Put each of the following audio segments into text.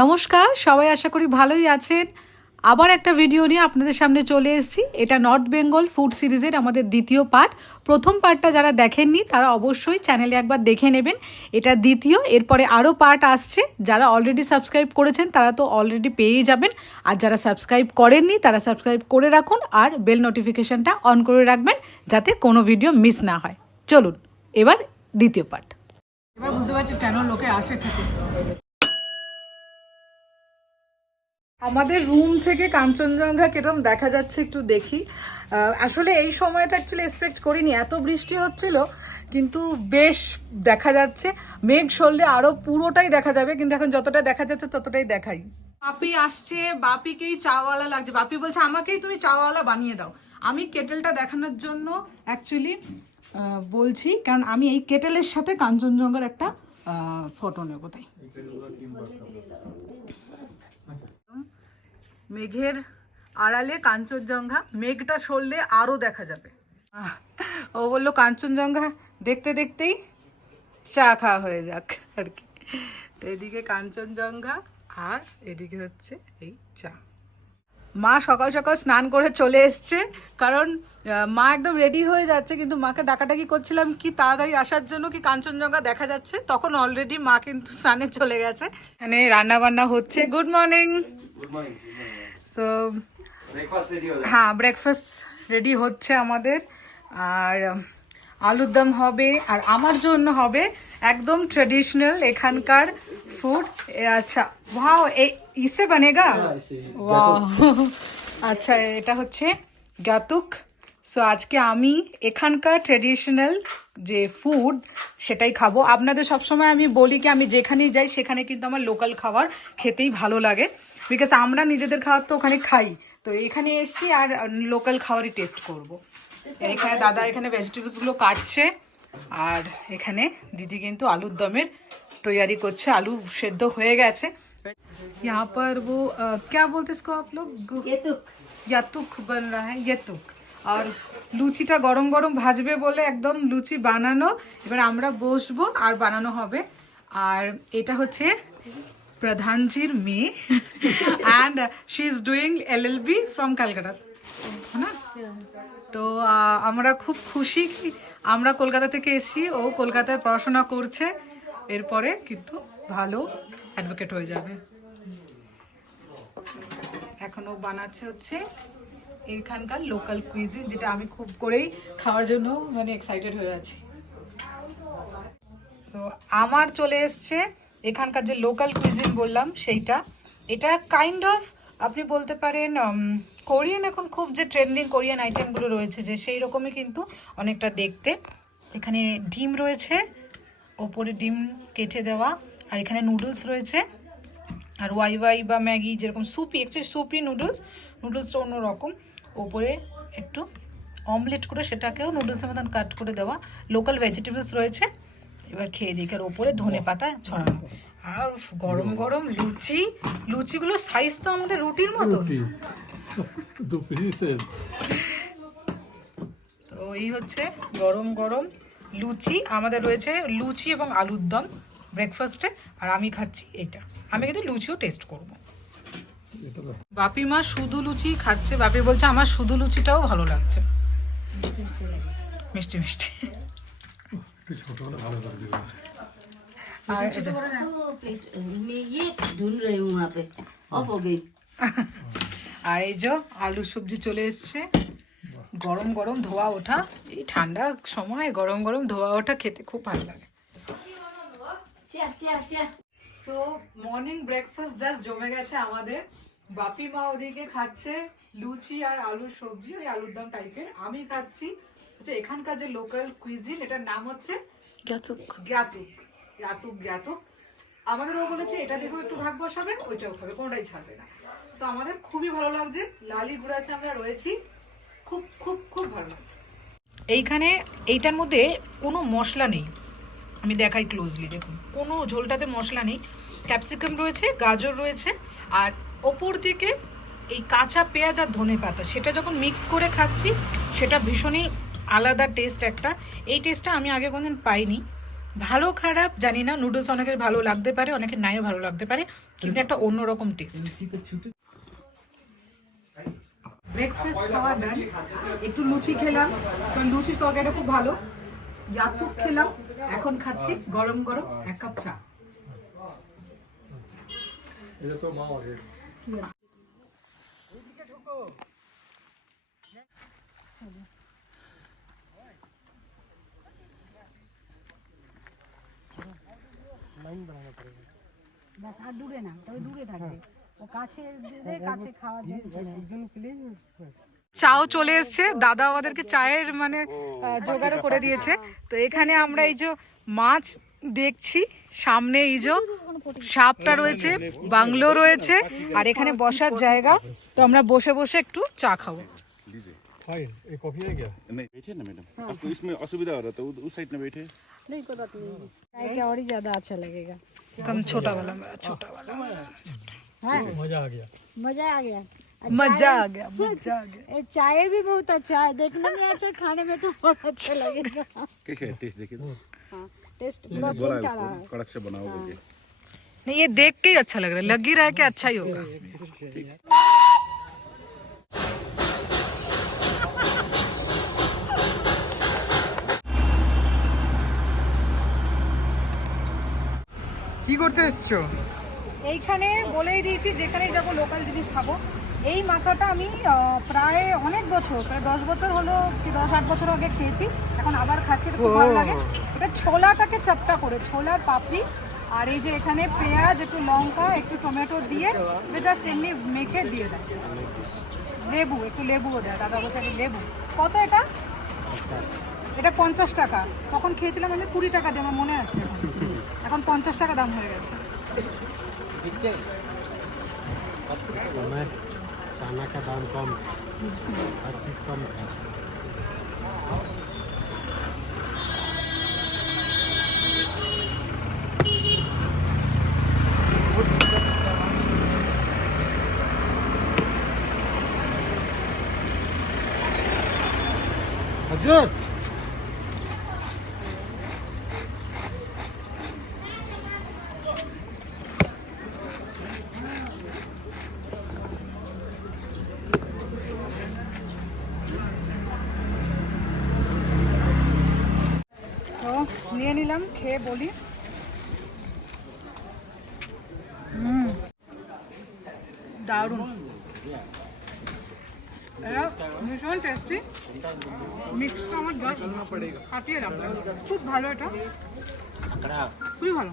নমস্কার, সবাই আশা করি ভালোই আছেন। আবার একটা ভিডিও নিয়ে আপনাদের সামনে চলে এসেছি। এটা নর্থ বেঙ্গল ফুড সিরিজের আমাদের দ্বিতীয় পার্ট প্রথম পার্টটা যারা দেখেননি, তারা অবশ্যই চ্যানেলে একবার দেখে নেবেন। এটা দ্বিতীয়, এরপরে আরও পার্ট আসছে। যারা অলরেডি সাবস্ক্রাইব করেছেন, তারা তো অলরেডি পেয়েই যাবেন। আর যারা সাবস্ক্রাইব করেননি, তারা সাবস্ক্রাইব করে রাখুন আর বেল নোটিফিকেশনটা অন করে রাখবেন, যাতে কোনো ভিডিও মিস না হয়। চলুন, এবার দ্বিতীয় পার্ট এবার বুঝতে পারছি কেন লোকে আসে থাকে আমাদের রুম থেকে কাঞ্চনজঙ্ঘা কিরম দেখা যাচ্ছে একটু দেখি। আসলে এই সময়টা অ্যাকচুয়ালি এক্সপেক্ট করিনি, এত বৃষ্টি হচ্ছিল, কিন্তু বেশ দেখা যাচ্ছে। মেঘ সরলে আরও পুরোটাই দেখা যাবে, কিন্তু এখন যতটা দেখা যাচ্ছে ততটাই দেখাই। বাপি আসছে, বাপিকেই চাওয়ালা লাগছে। বাপি বলছে, আমাকেই তুমি চাওয়ালা বানিয়ে দাও। আমি কেটেলটা দেখানোর জন্য অ্যাকচুয়ালি বলছি, কারণ আমি এই কেটেলের সাথে কাঞ্চনজঙ্ঘার একটা ফটো নেব তাই। মেঘের আড়ালে কাঞ্চনজঙ্ঘা মেঘটা সরলে আরও দেখা যাবে। ও বলল কাঞ্চনজঙ্ঘা দেখতে দেখতেই চা খাওয়া হয়ে যাক আর কি। তো এদিকে কাঞ্চনজঙ্ঘা আর এদিকে হচ্ছে এই চা। মা সকাল সকাল স্নান করে চলে এসছে কারণ মা একদম রেডি হয়ে যাচ্ছে কিন্তু মাকে ডাকাডাকি করছিলাম কি তাড়াতাড়ি আসার জন্য কি কাঞ্চনজঙ্ঘা দেখা যাচ্ছে? তখন অলরেডি মা কিন্তু স্নানে চলে গেছে। এখানে রান্না বান্না হচ্ছে গুড মর্নিং সো ব্রেকফাস্ট হলো হ্যাঁ ব্রেকফাস্ট রেডি হচ্ছে আমাদের। আর আলুর দম হবে আর আমার জন্য হবে একদম ট্রেডিশনাল এখানকার ফুড আচ্ছা ওয়াও এ ইসে বানেগা? ওয়াও আচ্ছা এটা হচ্ছে গাতুক সো আজকে আমি এখানকার ট্রেডিশনাল যে ফুড সেটাই খাব। আপনাদের সবসময় আমি বলি কি আমি যেখানেই যাই সেখানে কিন্তু আমার লোকাল খাবার খেতেই ভালো লাগে। বিকজ আমরা নিজেদের খাবার তো ওখানে খাই তো এখানে এসছি আর লোকাল খাবারই টেস্ট করব। এখানে দাদা এখানে ভেজিটেবলসগুলো কাটছে আর এখানে দিদি কিন্তু আলুর দমের তৈয়ারি করছে আলু সেদ্ধ হয়ে গেছে यहाँ पर वो अ, क्या बोलते इसको आप लोग गु- ইয়াতুক বন রা হ্যাঁ ইয়াতুক আর লুচিটা গরম গরম ভাজবে বলে একদম লুচি বানানো এবার আমরা বসবো আর বানানো হবে আর এটা হচ্ছে প্রধানজির মেয়ে and she is doing L L B from Calcutta না তো আহ, আমরা খুব খুশি কি আমরা কলকাতা থেকে এসেছি ও কলকাতায় পড়াশোনা করছে এরপরে কিন্তু ভালো অ্যাডভোকেট হয়ে যাবে। এখনও বানাচ্ছে হচ্ছে এখানকার লোকাল কুইজিন যেটা আমি খুব করেই খাওয়ার জন্য মানে এক্সাইটেড হয়ে আছি। সো আমার চলে এসছে এখানকার যে লোকাল কুইজিন বললাম, সেইটা। এটা কাইন্ড অফ আপনি বলতে পারেন কোরিয়ান এখন খুব যে ট্রেন্ডিং কোরিয়ান আইটেমগুলো রয়েছে যে সেই রকমই কিন্তু অনেকটা দেখতে। এখানে ডিম রয়েছে, ওপরে ডিম কেটে দেওয়া, আর এখানে নুডলস রয়েছে। আর ওয়াই ওয়াই বা ম্যাগি যেরকম সুপি একচুয়ালি সুপি নুডলস নুডলসটা অন্যরকম। ওপরে একটু অমলেট করে সেটাকেও নুডলসের মতন কাট করে দেওয়া। লোকাল ভেজিটেবলস রয়েছে। এবার খেয়ে দেখি আর ওপরে ধনে পাতা ছড়ানো। আর গরম গরম লুচি লুচিগুলো সাইজ তো আমাদের রুটির মতো। দু পিসেস তো এই হচ্ছে গরম গরম লুচি। আমাদের রয়েছে লুচি এবং আলুর দম ব্রেকফাস্টে আর আমি খাচ্ছি এটা। আমি কিন্তু লুচিও টেস্ট করব। বাপি মা শুধু লুচি খাচ্ছে। বাপি বলছে আমার শুধু লুচিটাও ভালো লাগছে। মিষ্টি মিষ্টি। ছোটবেলা ভালো করে দিল আর এই যে- मैं ये ढूंढ रही हूँ वहाँ पे ऑफ हो गई আর এই যে আলু সবজি চলে এসছে গরম গরম ধোয়া ওঠা এই ঠান্ডা সময় গরম গরম ধোয়া ওঠা খেতে খুব ভালো লাগে chair chair chair so morning breakfast just জমে গেছে আমাদের বাপি মা ওদিকে খাচ্ছে লুচি আর আলুর সবজি ওই আলুর দম টাইপের আমি খাচ্ছি হচ্ছে এখানকার যে লোকাল কুইজিন এটার নাম হচ্ছে জ্ঞাতুক। জ্ঞাতুক। জ্ঞাতুক জ্ঞাতুক। আমাদের ও বলেছে এটা থেকেও একটু ভাগ বসাবে ওইটাও খাবে কোনোটাই ছাড়বে না। সো আমাদের খুবই ভালো লাগছে। লালি গুড়াসে আমরা রয়েছি। খুব খুব খুব ভালো লাগছে। এইখানে এইটার মধ্যে কোনো মশলা নেই। আমি দেখাই ক্লোজলি দেখুন। কোনো ঝোলটাতে মশলা নেই। ক্যাপসিকাম রয়েছে গাজর রয়েছে আর ওপর দিকে এই কাঁচা পেঁয়াজ আর ধনে পাতা সেটা যখন মিক্স করে খাচ্ছি সেটা ভীষণই আলাদা টেস্ট একটা। এই টেস্টটা আমি আগে কোনদিন পাইনি। ভালো খারাপ জানি না নুডলস অনেকের ভালো লাগতে পারে অনেকের নাইও ভালো লাগতে পারে কিন্তু একটা অন্যরকম টেস্ট ব্রেকফাস্ট খাওয়া ডান একটু লুচি খেলাম কারণ লুচির তরকারিটা খুব ভালো। ইয়াতুক খেলাম এখন খাচ্ছি গরম গরম এক কাপ চা। এটা তো মা আগে ব্যাস আর দূরে না তবে দূরে থাকবে। ও কাছে দিলে কাছে জন্য চলে আসবে। চাও চলে এসছে। দাদা আমাদেরকে চায়ের মানে আহ, জোগাড়ও করে দিয়েছে। তো এখানে আমরা এই যে মাছ দেখছি সামনে এই যে সাপটা রয়েছে বাংলো রয়েছে আর এখানে বসার জায়গা। তো আমরা বসে বসে একটু চা খাব। फाइन एक कॉफ़ी है क्या नहीं। बैठे ना मैडम? आपको इसमें असुविधा हो रहा था उस साइड में बैठे। नहीं कोई बात नहीं। चाय का और ही ज़्यादा अच्छा लगेगा। कम छोटा वाला मेरा छोटा वाला। हाँ। मज़ा आ गया। मज़ा आ गया। मज़ा आ गया मज़ा आ गया। ये चाय भी बहुत अच्छा है। देखने में अच्छा खाने में तो बहुत अच्छा लगेगा। कैसे है टेस्ट देखिए। तो हाँ टेस्ट है है। कड़क से नहीं ये देख के ही अच्छा लग रहा है। लग ही रहा है कि अच्छा ही होगा। কি করতে এসছো? এইখানে বলেই দিয়েছি যেখানেই যাব লোকাল জিনিস খাব। এই মাথাটা আমি প্রায় অনেক বছর প্রায় দশ বছর হলো কি দশ আট বছর আগে খেয়েছি। এখন আবার খাচ্ছি খুব ভালো লাগে। এটা ছোলাটাকে চাপটা করে ছোলার পাপড়ি আর এই যে এখানে পেঁয়াজ একটু লঙ্কা একটু টমেটো দিয়ে জাস্ট এমনি মেখে দিয়ে দেয়। লেবু একটু লেবুও দেয় দাদা বলছে একটু লেবু। কত এটা? এটা পঞ্চাশ টাকা। তখন খেয়েছিলাম আমি কুড়ি টাকা দিয়ে আমার মনে আছে। এখন এখন পঞ্চাশ টাকা দাম হয়ে গেছে समय चाना का दाम कम था हर चीज़ कम था हजूर নিলাম খেয়ে বলি। হুম। দারুণ। ভীষণ টেস্টি মিক্সটা আমার জাস্ট কাটিয়ে রাখলাম খুব ভালো এটা। খুবই ভালো।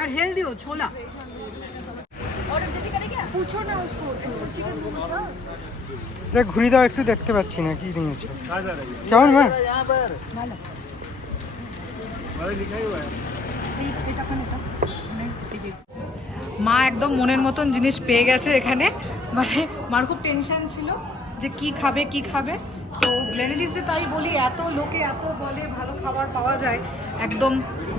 আর হেলদিও ছোলা। এটা ঘুরি দাও একটু দেখতে পাচ্ছি না কি নিয়েছো কেমন মা? মা একদম মনের মতন জিনিস পেয়ে গেছে এখানে। মানে মার খুব টেনশন ছিল যে কি খাবে কি খাবে। তো গ্লেনেডিসে তাই বলি, এত লোকে এত বলে ভালো খাবার পাওয়া যায়। একদম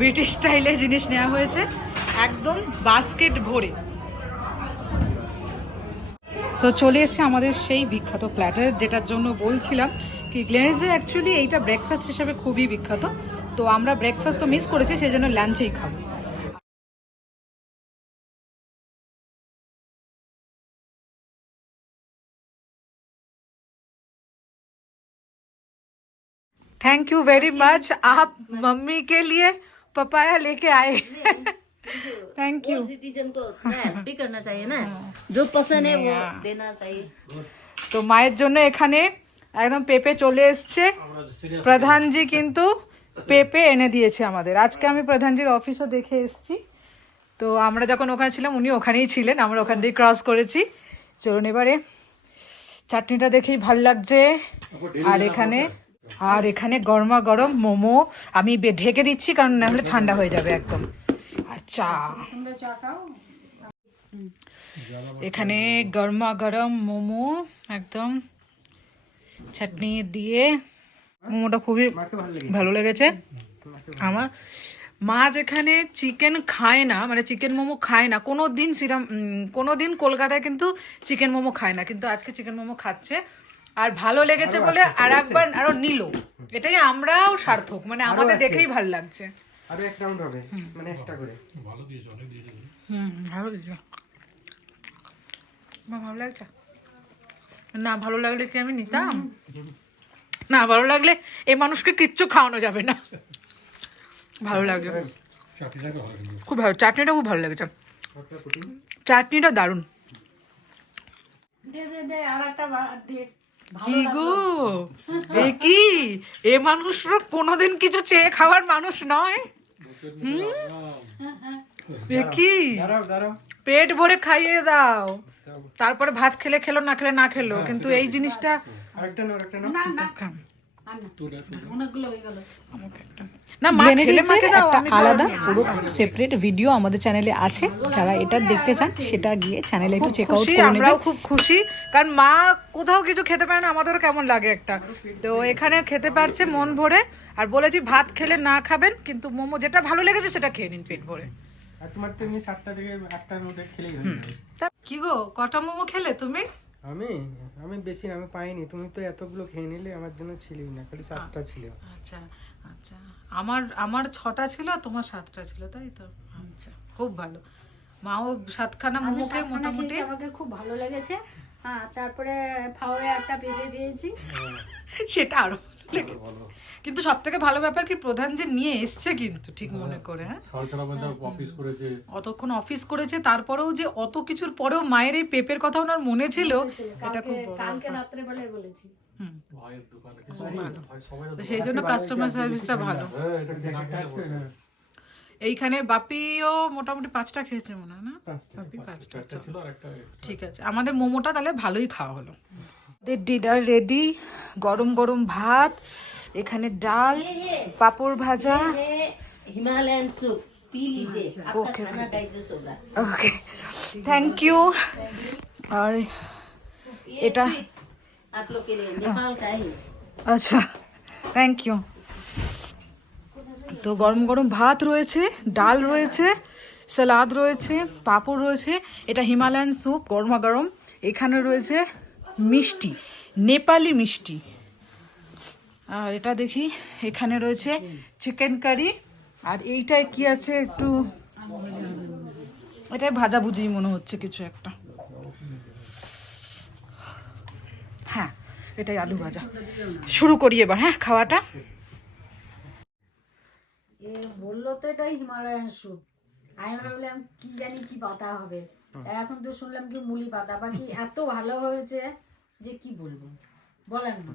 ব্রিটিশ স্টাইলে জিনিস নেওয়া হয়েছে। একদম বাস্কেট ভরে। সো চলে এসছে আমাদের সেই বিখ্যাত প্ল্যাটার যেটার জন্য বলছিলাম। কি গ্লেনেডিসে অ্যাকচুয়ালি এইটা ব্রেকফাস্ট হিসাবে খুবই বিখ্যাত তো আমরা ব্রেকফাস্ট তো মিস করেছি সেই জন্য লাঞ্চেই খাবো थैंक यू वेरी मच आप मम्मी के लिए पपाया लेके आए थैंक यू सिटीजन को हेल्प भी करना चाहिए ना जो पसंद है वो देना चाहिए তো মায়ের জন্য এখানে একদম পেঁপে চলে এসছে। প্রধানজি কিন্তু পেঁপে এনে দিয়েছে আমাদের। আজকে আমি প্রধানজির অফিসও দেখে এসছি। তো আমরা যখন ওখানে ছিলাম, উনি ওখানেই ছিলেন। আমরা ওখান দিয়ে ক্রস করেছি। চলুন এবারে চাটনিটা দেখেই ভালো লাগছে। আর এখানে আর এখানে গরমা গরম মোমো আমি ঢেকে দিচ্ছি, কারণ না হলে ঠান্ডা হয়ে যাবে একদম। আর চা। এখানে গরমা গরম মোমো, একদম চাটনি দিয়ে মোমোটা খুবই ভালো লেগেছে। আমার মা যেখানে চিকেন খায় না মানে চিকেন মোমো খায় না কোনো দিন সিরাম কোনো দিন কলকাতায় কিন্তু চিকেন মোমো খায় না কিন্তু আজকে চিকেন মোমো খাচ্ছে। আর ভালো লেগেছে বলে আর একবার আরও নিল। এটাই আমরাও সার্থক মানে আমাদের দেখেই ভালো লাগছে। আরও এক রাউন্ড হবে মানে একটা করে। ভালো দিয়েছে অনেক দিয়েছে। হুম ভালো দিয়েছ। ভালো লাগছে? না ভালো লাগলে কি আমি নিতাম? না ভালো লাগলে এই মানুষকে কিচ্ছু খাওয়ানো যাবে না। ভালো কিন্তু খুব ভালো। চাটনিটা খুব ভালো লেগেছে। চাটনিটা দারুণ। কি গো? এ কি? এ মানুষরা কোনোদিন কিছু চেয়ে খাওয়ার মানুষ নয়। হুম? পেট ভরে খাইয়ে দাও। তারপরে ভাত খেলে খেলো না খেলে না খেলো কিন্তু এই জিনিসটা আরেকটা নাও আরেকটা নাও। না না। খাম। অনেকগুলো হয়ে গেল। না মা খেলে মাকে দাও আমি আলাদা পুরো সেপারেট ভিডিও আমাদের চ্যানেলে আছে। যারা এটা দেখতে চান সেটা গিয়ে চ্যানেলে একটু চেক আউট করে আমরাও খুব খুশি। কারণ মা কোথাও কিছু খেতে পারে না আমাদেরও কেমন লাগে একটা। তো এখানে খেতে পারছে মন ভরে। আর বলেছি ভাত খেলে না খাবেন কিন্তু মোমো যেটা ভালো লেগেছে সেটা খেয়ে নিন পেট ভরে। আর তোমার তো এমনি সাতটা থেকে আটটার মধ্যে খেলেই হয়ে যাবে। কি গো কটা মোমো খেলে তুমি? আমি? আমি বেশি আমি পাইনি। তুমি তো এতগুলো খেয়ে নিলে আমার জন্য ছিলই না খালি সাতটা ছিল। আচ্ছা আচ্ছা। আমার আমার ছটা ছিল তোমার সাতটা ছিল তাই তো? আচ্ছা খুব ভালো। মাও সাতখানা মোমো খেয়ে মোটামুটি? আমাকে খুব ভালো লেগেছে। হ্যাঁ তারপরে ফাওয়ে একটা পেঁপে পেয়েছি সেটা আরও ভালো লেগেছে কিন্তু সব থেকে ভালো ব্যাপার কি প্রধান যে নিয়ে এসছে কিন্তু ঠিক মনে করে হ্যাঁ? সাড়ে ছটা পর্যন্ত অফিস করেছে। অতক্ষণ অফিস করেছে তারপরেও যে অত কিছুর পরেও মায়ের এই পেপের কথা ওনার মনে ছিল এটা খুব কালকে রাত্রে বেলায় বলেছি। সেই জন্য কাস্টমার সার্ভিসটা ভালো। হ্যাঁ। এইখানে বাপিও মোটামুটি পাঁচটা খেয়েছে মনে হয় না? বাপি পাঁচটা একটা ছিল আর একটা ঠিক আছে আমাদের মোমোটা তাহলে ভালোই খাওয়া হলো। আমাদের ডিনার রেডি গরম গরম ভাত এখানে ডাল পাপড় ভাজা। Himalayan soup okay okay thank you আর এটা আচ্ছা থ্যাংক ইউ তো গরম গরম ভাত রয়েছে ডাল রয়েছে স্যালাদ রয়েছে পাপড় রয়েছে এটা হিমালয়ান স্যুপ গরমা গরম। এখানে রয়েছে মিষ্টি, নেপালি মিষ্টি। আর এটা দেখি, এখানে রয়েছে চিকেন কারি। আর এইটায় কি আছে একটু? এটাই ভাজাভুজি মনে হচ্ছে কিছু একটা। হ্যাঁ এটাই আলু ভাজা। শুরু করি এবার হ্যাঁ খাওয়াটা। বলল তো এটা হিমালয়ান স্যুপ। আমি ভাবলাম, কি জানি কি পাতা হবে। এখন তো শুনলাম কি মুলি পাতা। বাকি এত ভালো হয়েছে যে কি বলব? বলেন না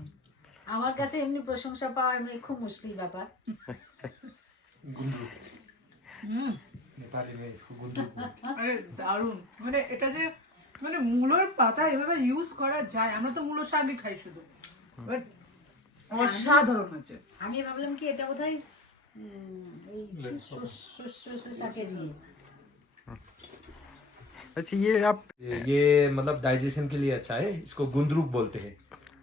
আমার কাছে এমনি প্রশংসা পাওয়া এমনি খুব মুশকিল ব্যাপার। আরে দারুণ। মানে এটা যে মানে মূলোর পাতা এভাবে ইউজ করা যায় আমরা তো মূলো শাকই খাই শুধু। But অসাধারণ হয়েছে। আমি ভাবলাম কি এটা বোধহয় শাকের ইয়ে। আচ্ছা ইয়ে আপ ये ये मतलब डाइजेशन के लिए अच्छा है इसको गुंदरुक बोलते हैं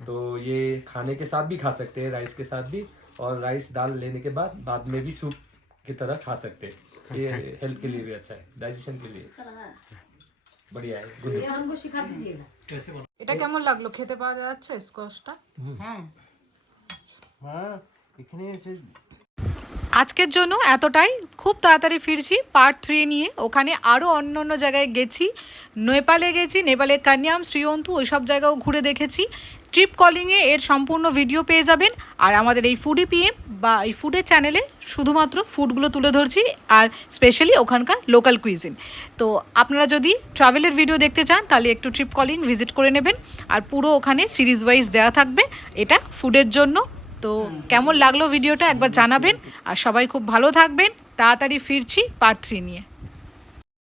तो ये खाने के साथ भी खा सकते हैं राइस के साथ भी और राइस दाल लेने के बाद बाद में भी सूप की तरह खा सकते हैं ये हेल्थ के लिए भी अच्छा है डाइजेशन के लिए बढ़िया है गुंदरुक ये हमको सिखा दीजिएगा এটা কেমন লাগলো খেতে পাওয়া যাচ্ছে স্কোয়াশটা হ্যাঁ হ্যাঁ এখানে এসে আজকের জন্য এতটাই। খুব তাড়াতাড়ি ফিরছি পার্ট থ্রি নিয়ে। ওখানে আরও অন্য অন্য জায়গায় গেছি। নেপালে গেছি নেপালে কান্যাম, শ্রীয়ন্তু ওই সব জায়গাও ঘুরে দেখেছি। ট্রিপ কলিংয়ে এর সম্পূর্ণ ভিডিও পেয়ে যাবেন। আর আমাদের এই ফুডি পিএম বা এই ফুডের চ্যানেলে শুধুমাত্র ফুডগুলো তুলে ধরছি। আর স্পেশালি ওখানকার লোকাল কুইজিন তো আপনারা যদি ট্রাভেলের ভিডিও দেখতে চান, তাহলে একটু ট্রিপ কলিং ভিজিট করে নেবেন। আর পুরো ওখানে সিরিজ ওয়াইজ দেওয়া থাকবে। এটা ফুডের জন্য। তো কেমন লাগল ভিডিওটা একবার জানাবেন। আর সবাই খুব ভালো থাকবেন। তাড়াতাড়ি ফিরছি পার্ট থ্রি নিয়ে।